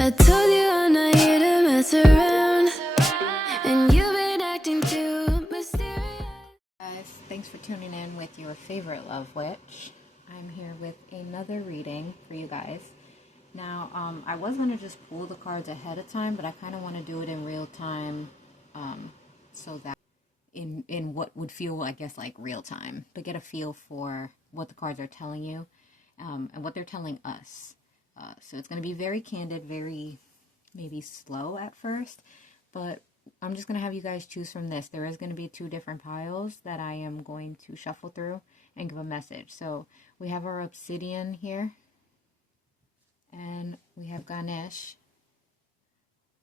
I told you I'm not here to mess around, and you've been acting too mysterious. Guys, thanks for tuning in with your favorite love witch. I'm here with another reading for you guys. Now, I was going to just pull the cards ahead of time, but I kind of want to do it in real time, so that in what would feel, I guess, like real time, but get a feel for what the cards are telling you, and what they're telling us. So it's going to be very candid, very maybe slow at first, but I'm just going to have you guys choose from this. There is going to be two different piles that I am going to shuffle through and give a message. So we have our Obsidian here, and we have Ganesh,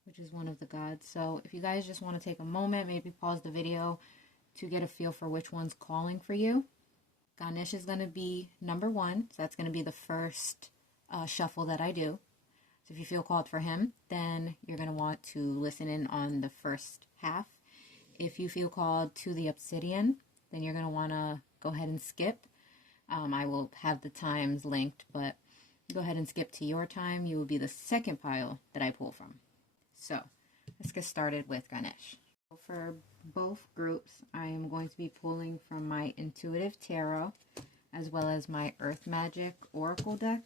which is one of the gods. So if you guys just want to take a moment, maybe pause the video to get a feel for which one's calling for you. Ganesh is going to be number one, so that's going to be the first shuffle that I do. So if you feel called for him, then you're going to want to listen in on the first half. If you feel called to the Obsidian, then you're going to want to go ahead and skip. I will have the times linked, but go ahead and skip to your time. You will be the second pile that I pull from. So let's get started with Ganesh. For both groups, I am going to be pulling from my Intuitive Tarot as well as my Earth Magic Oracle deck.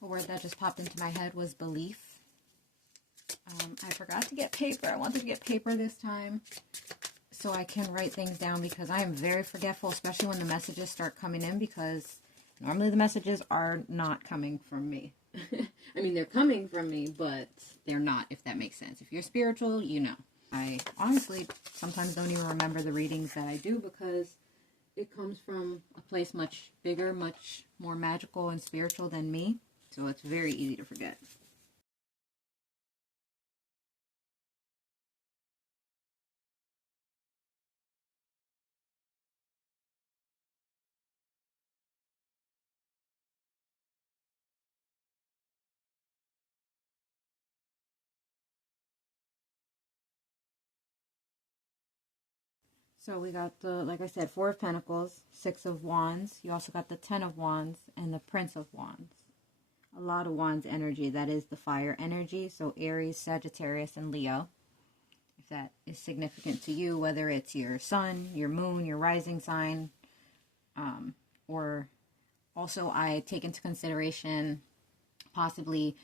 A word that just popped into my head was belief. I forgot to get paper. I wanted to get paper this time so I can write things down, because I am very forgetful, especially when the messages start coming in, because normally the messages are not coming from me. I mean, they're coming from me, but they're not, if that makes sense. If you're spiritual, you know. I honestly sometimes don't even remember the readings that I do, because it comes from a place much bigger, much more magical and spiritual than me. So it's very easy to forget. So we got the, like I said, Four of Pentacles, Six of Wands. You also got the Ten of Wands and the Prince of Wands. A lot of Wands energy. That is the fire energy. So Aries, Sagittarius, and Leo. If that is significant to you, whether it's your sun, your moon, your rising sign, or also I take into consideration possibly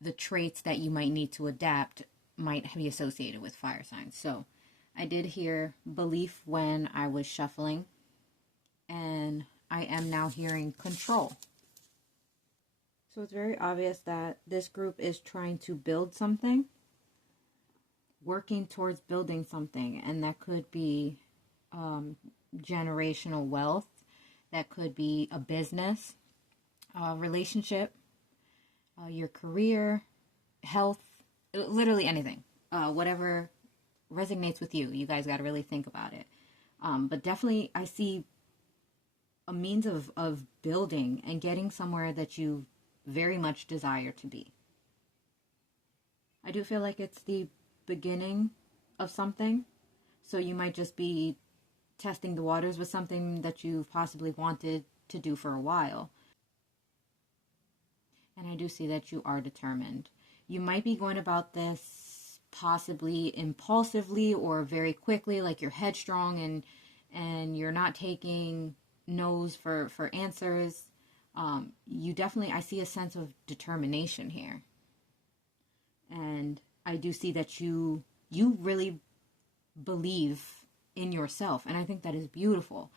the traits that you might need to adapt might be associated with fire signs. So I did hear belief when I was shuffling, and I am now hearing control. So it's very obvious that this group is trying to build something, working towards building something, and that could be generational wealth, that could be a business, a relationship, your career, health, literally anything, whatever resonates with you. You guys got to really think about it. But definitely I see a means of building and getting somewhere that you very much desire to be. I do feel like it's the beginning of something. So you might just be testing the waters with something that you've possibly wanted to do for a while. And I do see that you are determined. You might be going about this possibly impulsively or very quickly, like you're headstrong and you're not taking no's for answers. You definitely, I see a sense of determination here. And I do see that you really believe in yourself. And I think that is beautiful.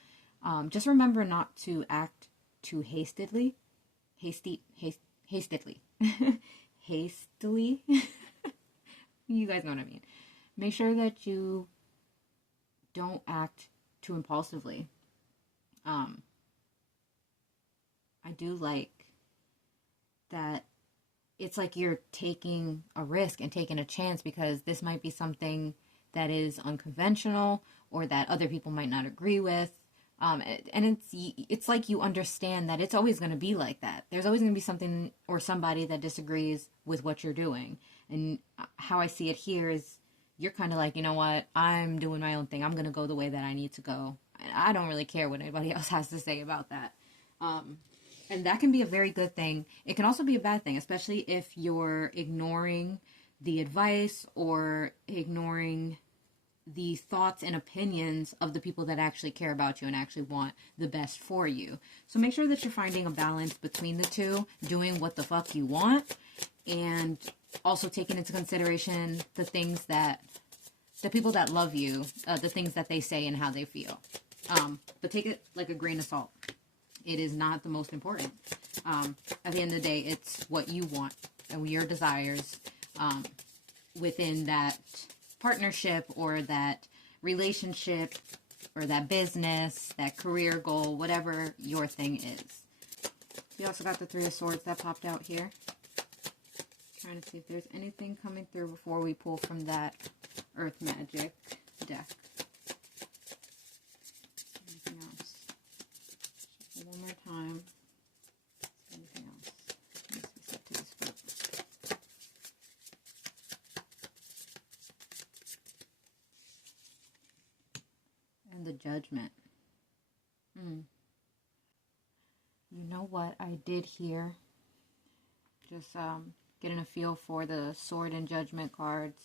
Just remember not to act too hastily. Hastily. Hastily. You guys know what I mean. Make sure that you don't act too impulsively. I do like that it's like you're taking a risk and taking a chance, because this might be something that is unconventional or that other people might not agree with. And it's like you understand that it's always going to be like that. There's always going to be something or somebody that disagrees with what you're doing. And how I see it here is you're kind of like, you know what, I'm doing my own thing. I'm going to go the way that I need to go. And I don't really care what anybody else has to say about that. And that can be a very good thing. It can also be a bad thing, especially if you're ignoring the advice or ignoring the thoughts and opinions of the people that actually care about you and actually want the best for you. So make sure that you're finding a balance between the two, doing what the fuck you want, and also taking into consideration the things that the people that love you, the things that they say and how they feel. But take it like a grain of salt. It is not the most important. At the end of the day, it's what you want and your desires within that partnership or that relationship or that business, that career goal, whatever your thing is. We also got the Three of Swords that popped out here. Trying to see if there's anything coming through before we pull from that Earth Magic deck. Anything else? One more time. Anything else? Needs to be set to this foot. And the Judgment. You know what I did here? Just getting a feel for the Sword and Judgment cards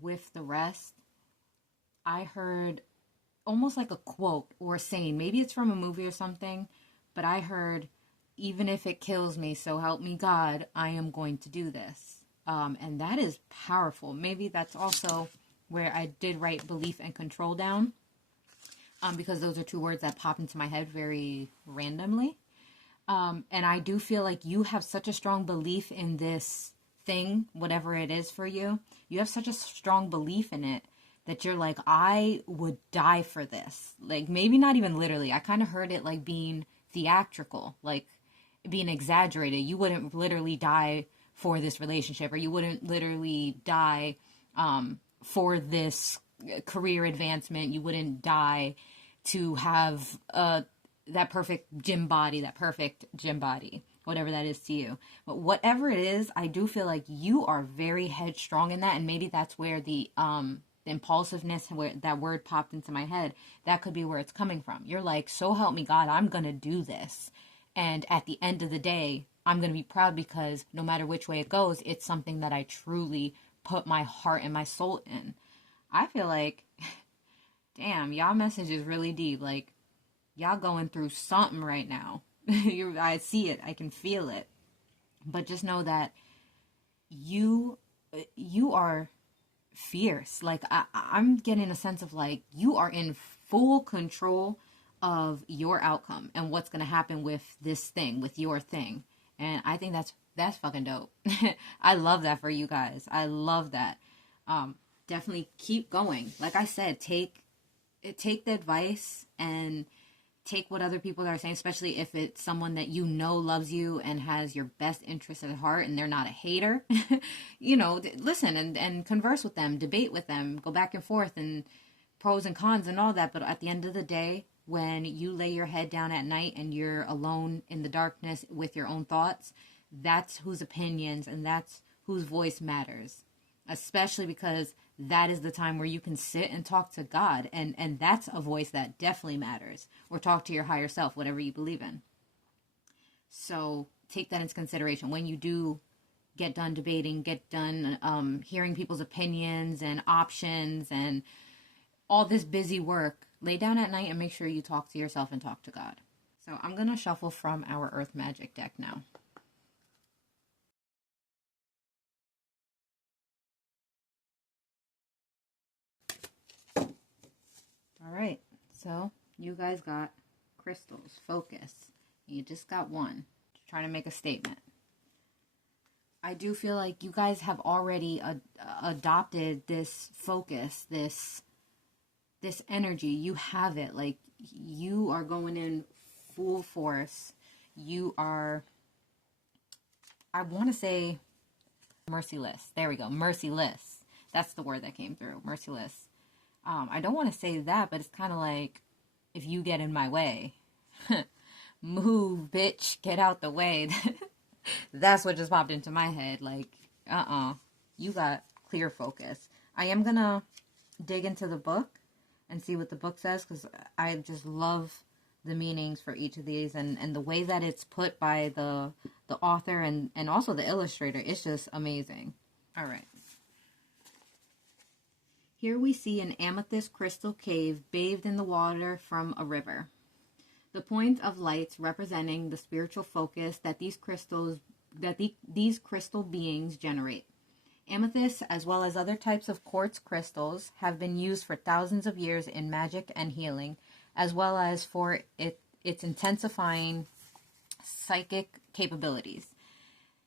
with the rest. I heard almost like a quote or a saying. Maybe it's from a movie or something, but I heard, even if it kills me, so help me God, I am going to do this. And that is powerful. Maybe that's also where I did write belief and control down, because those are two words that pop into my head very randomly. And I do feel like you have such a strong belief in this thing, whatever it is for you. You have such a strong belief in it that you're like, I would die for this. Like, maybe not even literally. I kind of heard it like being theatrical, like being exaggerated. You wouldn't literally die for this relationship, or you wouldn't literally die for this career advancement. You wouldn't die to have that perfect gym body, whatever that is to you. But whatever it is, I do feel like you are very headstrong in that, and maybe that's where the impulsiveness, where that word popped into my head, that could be where it's coming from. You're like, so help me God, I'm gonna do this, and at the end of the day, I'm gonna be proud, because no matter which way it goes, it's something that I truly put my heart and my soul in. I feel like, damn, y'all message is really deep. Like, y'all going through something right now. I see it. I can feel it. But just know that you are fierce. Like, I'm getting a sense of like you are in full control of your outcome and what's going to happen with this thing, with your thing. And I think that's fucking dope. I love that for you guys. I love that. Definitely keep going. Like I said, take the advice and take what other people are saying, especially if it's someone that you know loves you and has your best interest at heart and they're not a hater. Listen and converse with them, debate with them, go back and forth and pros and cons and all that. But at the end of the day, when you lay your head down at night and you're alone in the darkness with your own thoughts, that's whose opinions and that's whose voice matters. Especially because that is the time where you can sit and talk to God. And that's a voice that definitely matters. Or talk to your higher self, whatever you believe in. So take that into consideration. When you do get done debating, get done hearing people's opinions and options and all this busy work, lay down at night and make sure you talk to yourself and talk to God. So I'm going to shuffle from our Earth Magic deck now. All right, so you guys got crystals, focus. You just got one. Just trying to make a statement. I do feel like you guys have already adopted this focus, this energy. You have it. Like, you are going in full force. You are I want to say merciless. There we go. Merciless. That's the word that came through. Merciless. I don't want to say that, but it's kind of like, if you get in my way, move, bitch, get out the way. That's what just popped into my head. Like, you got clear focus. I am going to dig into the book and see what the book says, because I just love the meanings for each of these, and the way that it's put by the author and also the illustrator. It's just amazing. All right. Here we see an amethyst crystal cave bathed in the water from a river. The point of lights representing the spiritual focus that these crystals, these crystal beings generate. Amethyst, as well as other types of quartz crystals, have been used for thousands of years in magic and healing, as well as for its intensifying psychic capabilities.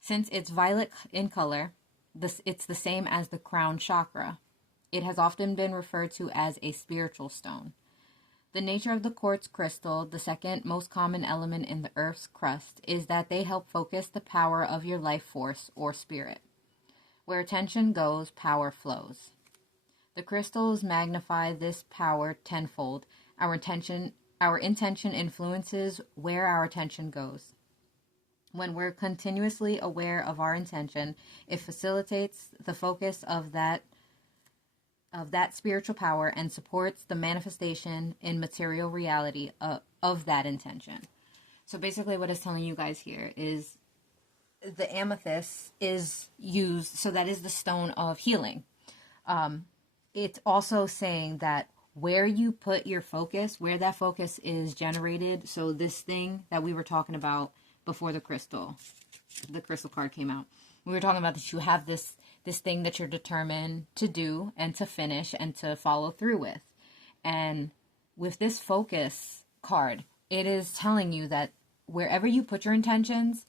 Since it's violet in color, it's the same as the crown chakra. It has often been referred to as a spiritual stone. The nature of the quartz crystal, the second most common element in the Earth's crust, is that they help focus the power of your life force or spirit. Where attention goes, power flows. The crystals magnify this power tenfold. Our intention influences where our attention goes. When we're continuously aware of our intention, it facilitates the focus of that spiritual power and supports the manifestation in material reality of that intention. So basically what it's telling you guys here is the amethyst is used, so that is the stone of healing. It's also saying that where you put your focus, where that focus is generated, so this thing that we were talking about before the crystal card came out, we were talking about that you have this thing that you're determined to do and to finish and to follow through with. And with this focus card, it is telling you that wherever you put your intentions,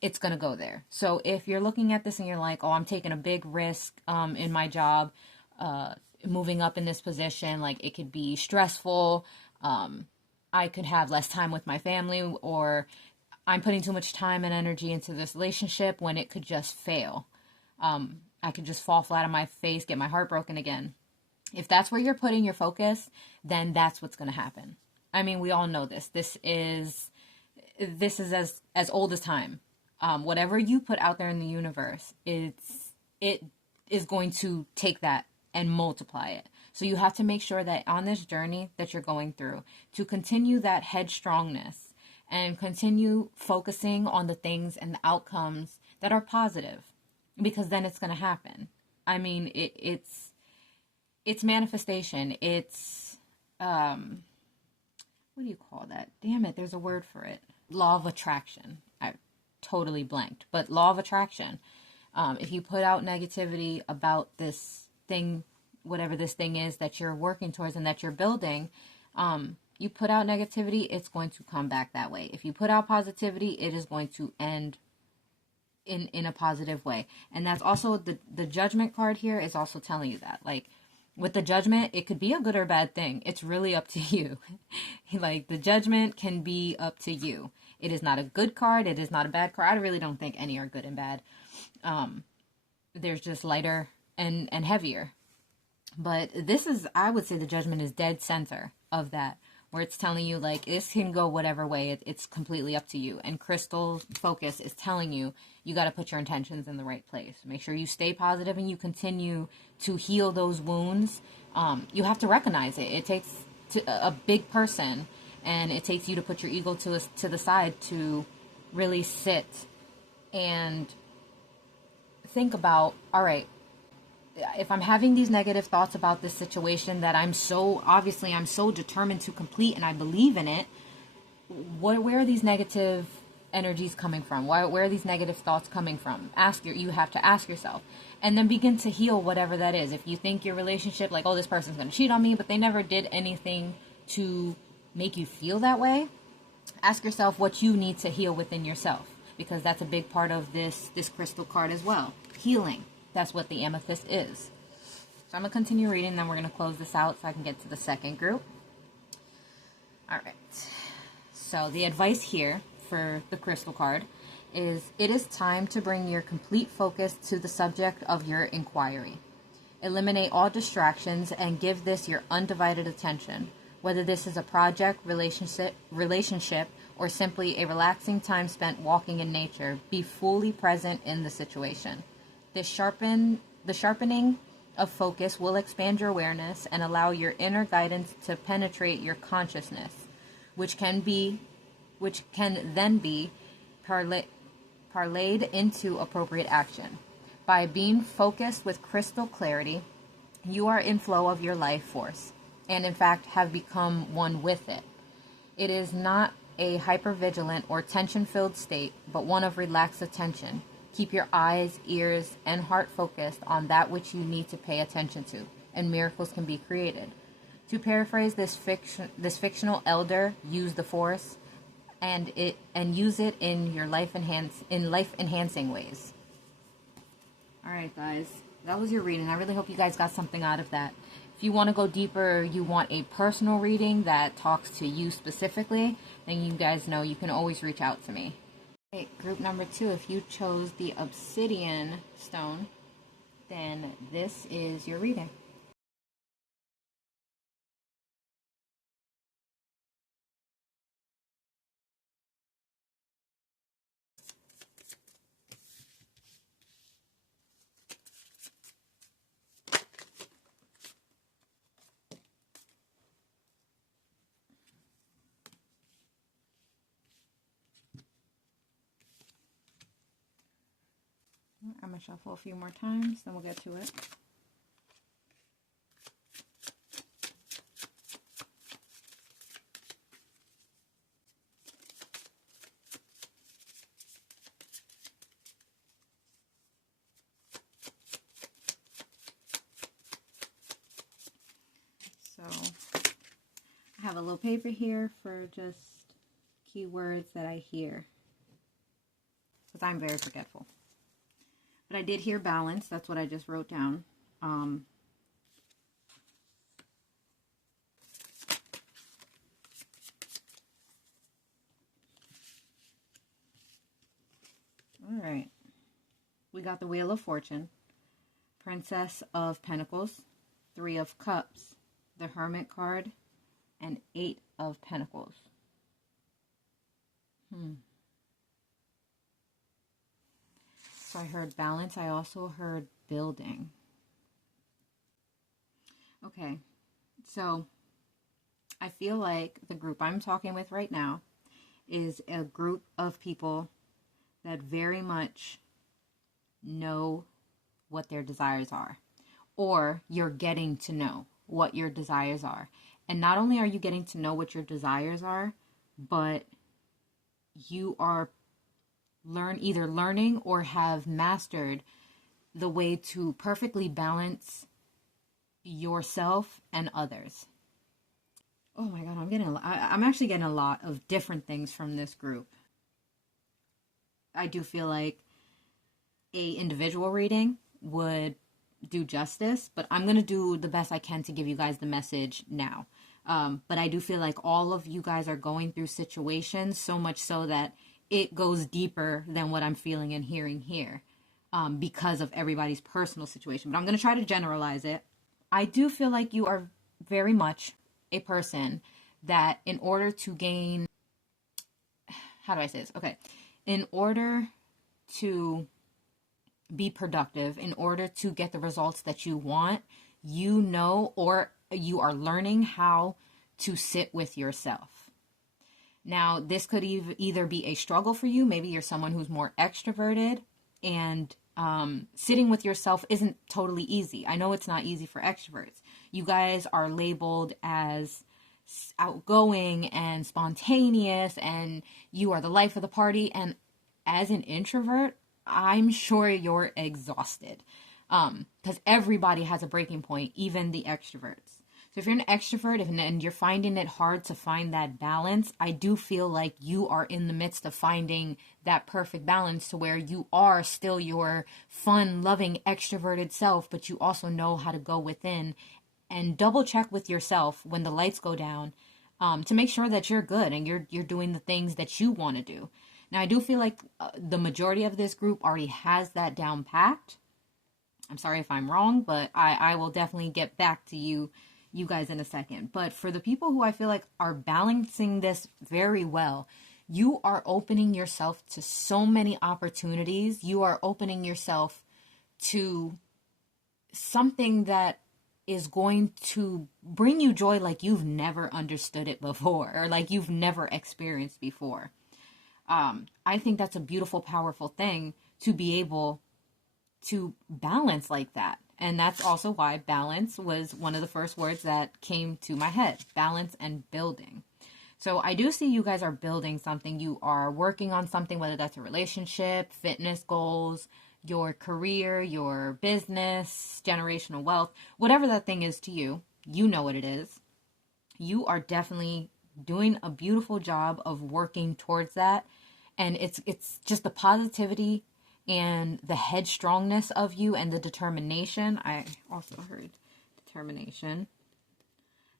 it's going to go there. So if you're looking at this and you're like, oh, I'm taking a big risk in my job, moving up in this position, like it could be stressful, I could have less time with my family, or I'm putting too much time and energy into this relationship when it could just fail. I could just fall flat on my face, get my heart broken again. If that's where you're putting your focus, then that's what's going to happen. I mean, we all know this. This is as old as time. Whatever you put out there in the universe, it is going to take that and multiply it. So you have to make sure that on this journey that you're going through, to continue that headstrongness and continue focusing on the things and the outcomes that are positive, because then it's going to happen. I mean, it's manifestation. It's, what do you call that? Damn it, there's a word for it. Law of attraction. I totally blanked. But law of attraction. If you put out negativity about this thing, whatever this thing is that you're working towards and that you're building, you put out negativity, it's going to come back that way. If you put out positivity, it is going to end in a positive way. And that's also the judgment card here is also telling you that. Like, with the judgment, it could be a good or bad thing. It's really up to you. Like, the judgment can be up to you. It is not a good card. It is not a bad card. I really don't think any are good and bad. There's just lighter and heavier. But this is, I would say the judgment is dead center of that, where it's telling you, like, this can go whatever way. It's completely up to you. And Crystal Focus is telling you, you got to put your intentions in the right place. Make sure you stay positive and you continue to heal those wounds. You have to recognize it. It takes a big person, and it takes you to put your ego to the side to really sit and think about, all right, if I'm having these negative thoughts about this situation that I'm so determined to complete and I believe in it, where are these negative energies coming from? Where are these negative thoughts coming from? You have to ask yourself, and then begin to heal whatever that is. If you think your relationship, like, oh, this person's going to cheat on me, but they never did anything to make you feel that way, ask yourself what you need to heal within yourself, because that's a big part of this crystal card as well. Healing. That's what the amethyst is. So I'm going to continue reading, then we're going to close this out so I can get to the second group. All right. So the advice here for the crystal card is it is time to bring your complete focus to the subject of your inquiry. Eliminate all distractions and give this your undivided attention. Whether this is a project, relationship, or simply a relaxing time spent walking in nature, be fully present in the situation. The sharpening of focus will expand your awareness and allow your inner guidance to penetrate your consciousness, which can then be parlayed into appropriate action. By being focused with crystal clarity, you are in flow of your life force, and in fact have become one with it. It is not a hypervigilant or tension-filled state, but one of relaxed attention. Keep your eyes, ears, and heart focused on that which you need to pay attention to, and miracles can be created. To paraphrase this fictional elder, use the force, and use it in your life enhancing ways. All right, guys, that was your reading. I really hope you guys got something out of that. If you want to go deeper, you want a personal reading that talks to you specifically, then you guys know you can always reach out to me. Okay, group number 2, if you chose the Obsidian stone, then this is your reading. I'm going to shuffle a few more times, then we'll get to it. So I have a little paper here for just keywords that I hear, because I'm very forgetful. But I did hear balance. That's what I just wrote down. All right. We got the Wheel of Fortune, Princess of Pentacles, 3 of Cups, the Hermit card, and 8 of Pentacles. So I heard balance. I also heard building. Okay, so I feel like the group I'm talking with right now is a group of people that very much know what their desires are, or you're getting to know what your desires are. And not only are you getting to know what your desires are, but you are either learning or have mastered the way to perfectly balance yourself and others. Oh my God, I'm actually getting a lot of different things from this group. I do feel like a individual reading would do justice, but I'm going to do the best I can to give you guys the message now. But I do feel like all of you guys are going through situations, so much so that it goes deeper than what I'm feeling and hearing here, because of everybody's personal situation. But I'm going to try to generalize it. I do feel like you are very much a person that in order to gain, how do I say this? Okay. In order to be productive, in order to get the results that you want, you know, or you are learning how to sit with yourself. Now, this could either be a struggle for you. Maybe you're someone who's more extroverted, and sitting with yourself isn't totally easy. I know it's not easy for extroverts. You guys are labeled as outgoing and spontaneous, and you are the life of the party. And as an introvert, I'm sure you're exhausted, because everybody has a breaking point, even the extroverts. So if you're an extrovert and you're finding it hard to find that balance, I do feel like you are in the midst of finding that perfect balance to where you are still your fun, loving, extroverted self, but you also know how to go within and double check with yourself when the lights go down, to make sure that you're good and you're doing the things that you want to do. Now, I do feel like the majority of this group already has that down packed. I'm sorry if I'm wrong, but I will definitely get back to you guys in a second. But for the people who I feel like are balancing this very well, you are opening yourself to so many opportunities. You are opening yourself to something that is going to bring you joy like you've never understood it before, or like you've never experienced before. I think that's a beautiful, powerful thing to be able to balance like that. And that's also why balance was one of the first words that came to my head. Balance and building. So I do see you guys are building something. You are working on something, whether that's a relationship, fitness goals, your career, your business, generational wealth, whatever that thing is to you, you know what it is. You are definitely doing a beautiful job of working towards that. And it's just the positivity and the headstrongness of you and the determination. I also heard determination.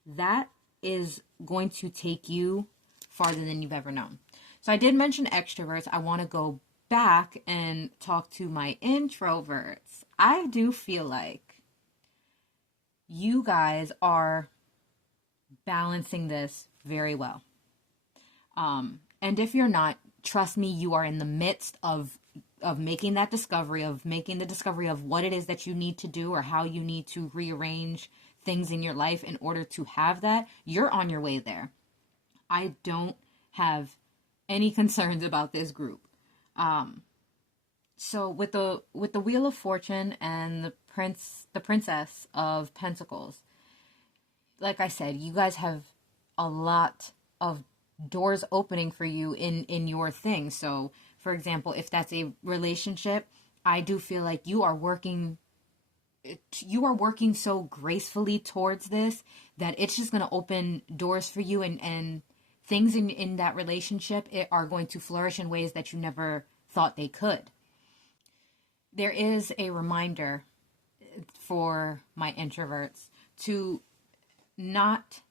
That is going to take you farther than you've ever known. So I did mention extroverts. I want to go back and talk to my introverts. I do feel like you guys are balancing this very well. And if you're not, trust me, you are in the midst of making that discovery, of making the discovery of what it is that you need to do or how you need to rearrange things in your life in order to have that. You're on your way there. I don't have any concerns about this group. So with the Wheel of Fortune and the Princess of Pentacles, like I said, you guys have a lot of doors opening for you in your thing. So, for example, if that's a relationship, I do feel like you are working so gracefully towards this that it's just going to open doors for you, and things in that relationship are going to flourish in ways that you never thought they could. There is a reminder for my introverts to not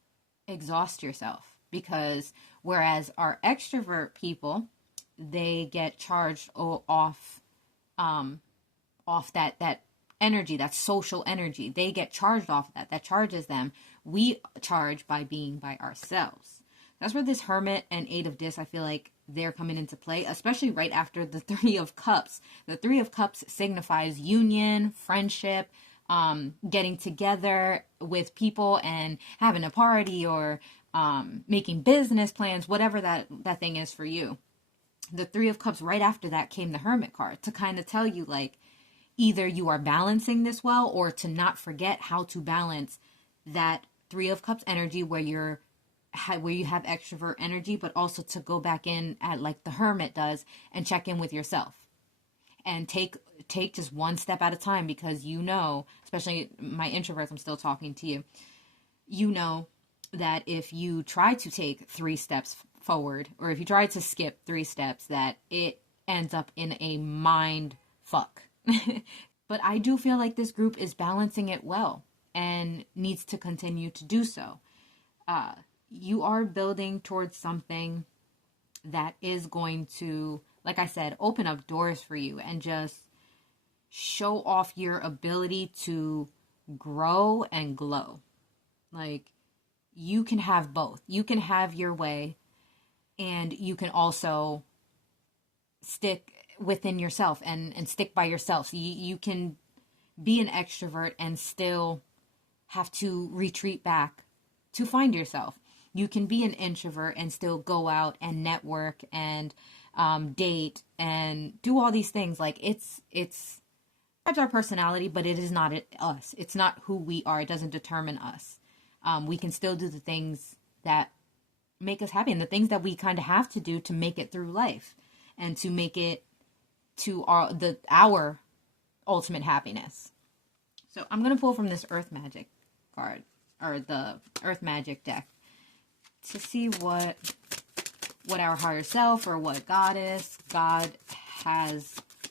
exhaust yourself, because whereas our extrovert people, they get charged off that energy, that social energy. They get charged off of that. That charges them. We charge by being by ourselves. That's where this Hermit and Eight of Discs, I feel like they're coming into play, especially right after the Three of Cups. The Three of Cups signifies union, friendship, getting together with people and having a party, or making business plans, whatever that thing is for you. The Three of Cups, right after that came the Hermit card to kind of tell you, like, either you are balancing this well, or to not forget how to balance that Three of Cups energy where you have extrovert energy, but also to go back in at like the Hermit does and check in with yourself and take just one step at a time, because you know, especially my introverts, I'm still talking to you, you know that if you try to take 3 steps forward, or if you try to skip 3 steps, that it ends up in a mind fuck. But I do feel like this group is balancing it well and needs to continue to do so. You are building towards something that is going to, like I said, open up doors for you and just show off your ability to grow and glow. Like, you can have both. You can have your way, and you can also stick within yourself and stick by yourself. So you can be an extrovert and still have to retreat back to find yourself. You can be an introvert and still go out and network and date and do all these things. Like, it's our personality, but it is not us. It's not who we are. It doesn't determine us. We can still do the things that make us happy, and the things that we kind of have to do to make it through life and to make it to our ultimate happiness. So I'm going to pull from this Earth Magic card, or the Earth Magic deck, to see what our higher self, or what God has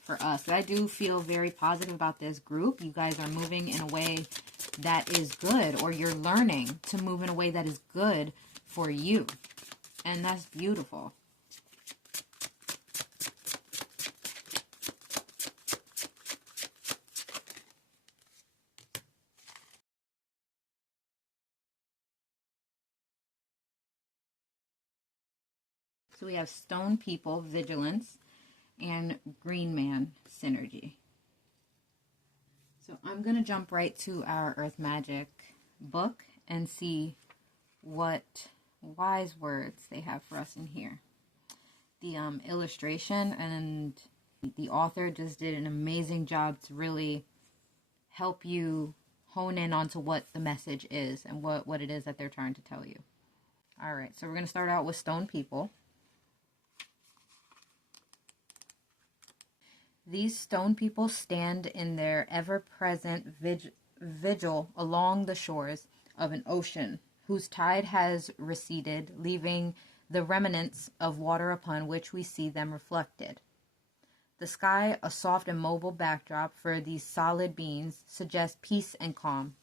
for us. But I do feel very positive about this group. You guys are moving in a way that is good, or you're learning to move in a way that is good for you. And that's beautiful. So we have Stone People, Vigilance, and Green Man, Synergy. So I'm going to jump right to our Earth Magic book and see what wise words they have for us in here. The illustration and the author just did an amazing job to really help you hone in onto what the message is and what it is that they're trying to tell you. All right, so we're going to start out with Stone People. These stone people stand in their ever-present vigil along the shores of an ocean whose tide has receded, leaving the remnants of water upon which we see them reflected. The sky, a soft and mobile backdrop for these solid beings, suggests peace and calm.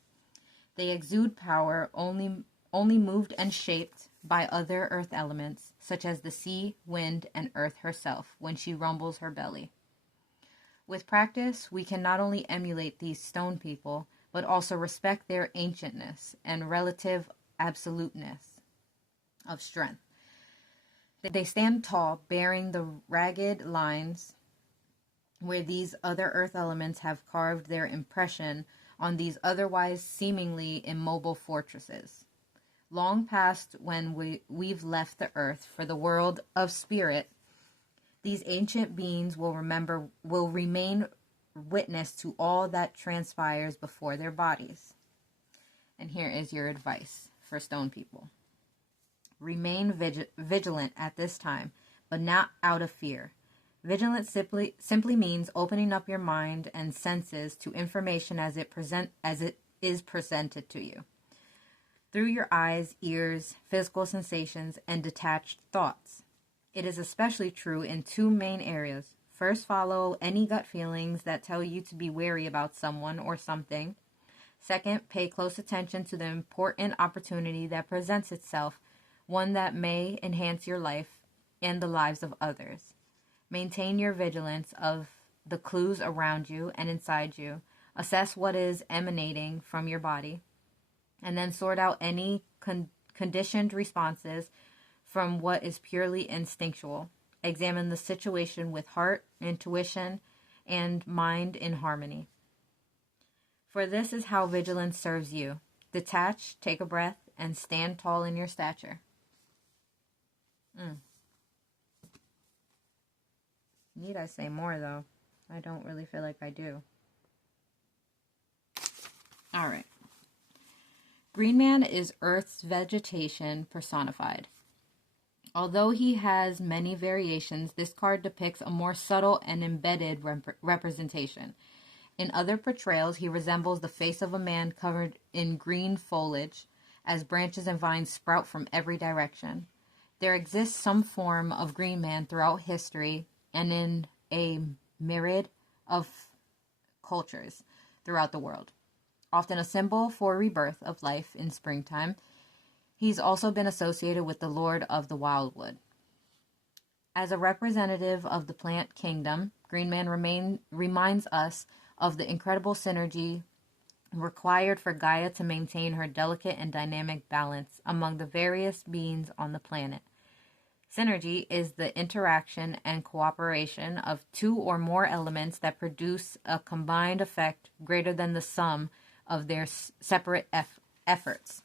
They exude power only moved and shaped by other earth elements, such as the sea, wind, and earth herself, when she rumbles her belly. With practice, we can not only emulate these stone people, but also respect their ancientness and relative absoluteness of strength. They stand tall, bearing the ragged lines where these other earth elements have carved their impression on these otherwise seemingly immobile fortresses. Long past when we've left the earth for the world of spirit, these ancient beings will remain witness to all that transpires before their bodies. And here is your advice for stone people. Remain vigilant at this time, but not out of fear. Vigilance simply means opening up your mind and senses to information as it is presented to you, through your eyes, ears, physical sensations, and detached thoughts. It is especially true in two main areas. First, follow any gut feelings that tell you to be wary about someone or something. Second, pay close attention to the important opportunity that presents itself, one that may enhance your life and the lives of others. Maintain your vigilance of the clues around you and inside you. Assess what is emanating from your body, and then sort out any conditioned responses from what is purely instinctual. Examine the situation with heart, intuition, and mind in harmony. For this is how vigilance serves you. Detach, take a breath, and stand tall in your stature. Need I say more, though? I don't really feel like I do. All right. Green Man is Earth's vegetation personified. Although he has many variations, this card depicts a more subtle and embedded representation. In other portrayals, he resembles the face of a man covered in green foliage, as branches and vines sprout from every direction. There exists some form of Green Man throughout history and in a myriad of cultures throughout the world. Often a symbol for rebirth of life in springtime, he's also been associated with the Lord of the Wildwood. As a representative of the plant kingdom, Green Man reminds us of the incredible synergy required for Gaia to maintain her delicate and dynamic balance among the various beings on the planet. Synergy is the interaction and cooperation of two or more elements that produce a combined effect greater than the sum of their separate efforts.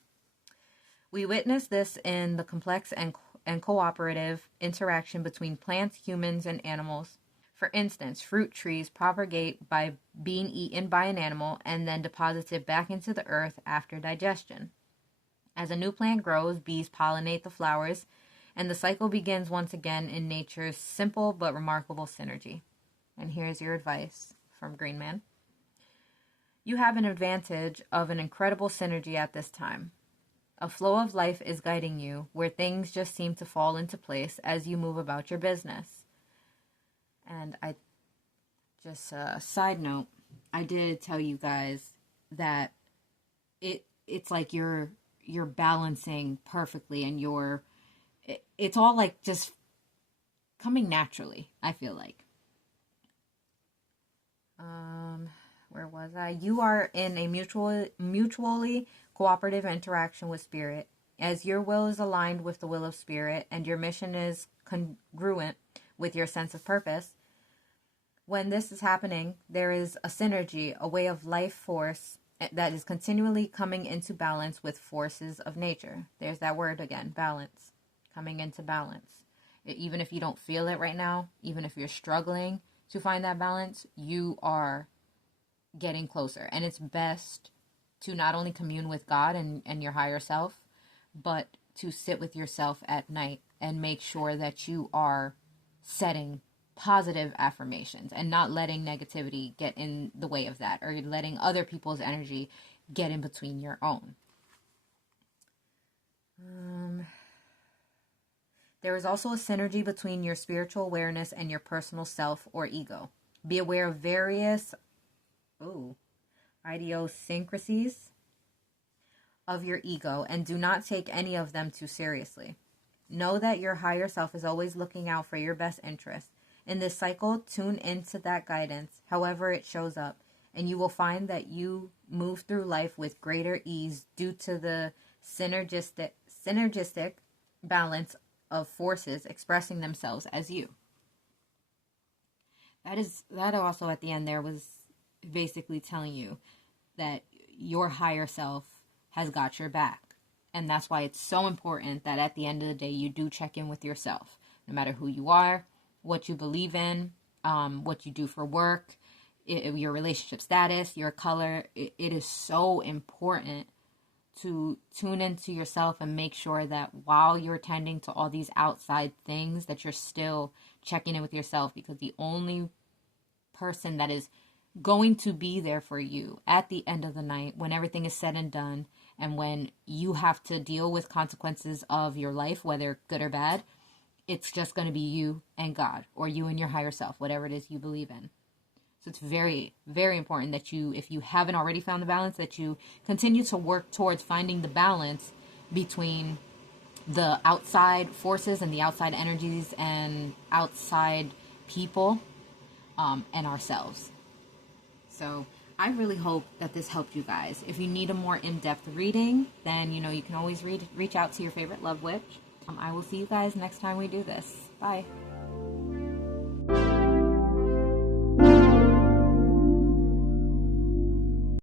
We witness this in the complex and cooperative interaction between plants, humans, and animals. For instance, fruit trees propagate by being eaten by an animal and then deposited back into the earth after digestion. As a new plant grows, bees pollinate the flowers, and the cycle begins once again in nature's simple but remarkable synergy. And here's your advice from Green Man. You have an advantage of an incredible synergy at this time. A flow of life is guiding you, where things just seem to fall into place as you move about your business. And I just side note, I did tell you guys that it's like you're balancing perfectly, and it's all like just coming naturally, I feel like. Where was I? You are in a mutually cooperative interaction with spirit. As your will is aligned with the will of spirit and your mission is congruent with your sense of purpose, when this is happening, there is a synergy, a way of life force that is continually coming into balance with forces of nature. There's that word again, balance, coming into balance. Even if you don't feel it right now, even if you're struggling to find that balance, you are getting closer. And it's best to not only commune with God and your higher self, but to sit with yourself at night and make sure that you are setting positive affirmations and not letting negativity get in the way of that, or letting other people's energy get in between your own. There is also a synergy between your spiritual awareness and your personal self or ego. Be aware of various idiosyncrasies of your ego and do not take any of them too seriously. Know that your higher self is always looking out for your best interest. In this cycle, tune into that guidance, however it shows up, and you will find that you move through life with greater ease due to the synergistic balance of forces expressing themselves as you. That also at the end there was basically telling you that your higher self has got your back. And that's why it's so important that at the end of the day, you do check in with yourself, no matter who you are, what you believe in, what you do for work, your relationship status, your color. It is so important to tune into yourself and make sure that while you're tending to all these outside things, that you're still checking in with yourself, because the only person that is going to be there for you at the end of the night, when everything is said and done, and when you have to deal with consequences of your life, whether good or bad, it's just going to be you and God, or you and your higher self, whatever it is you believe in. So it's very, very important that you, if you haven't already found the balance, that you continue to work towards finding the balance between the outside forces and the outside energies and outside people and ourselves. So I really hope that this helped you guys. If you need a more in-depth reading, then, you can always reach out to your favorite love witch. I will see you guys next time we do this. Bye.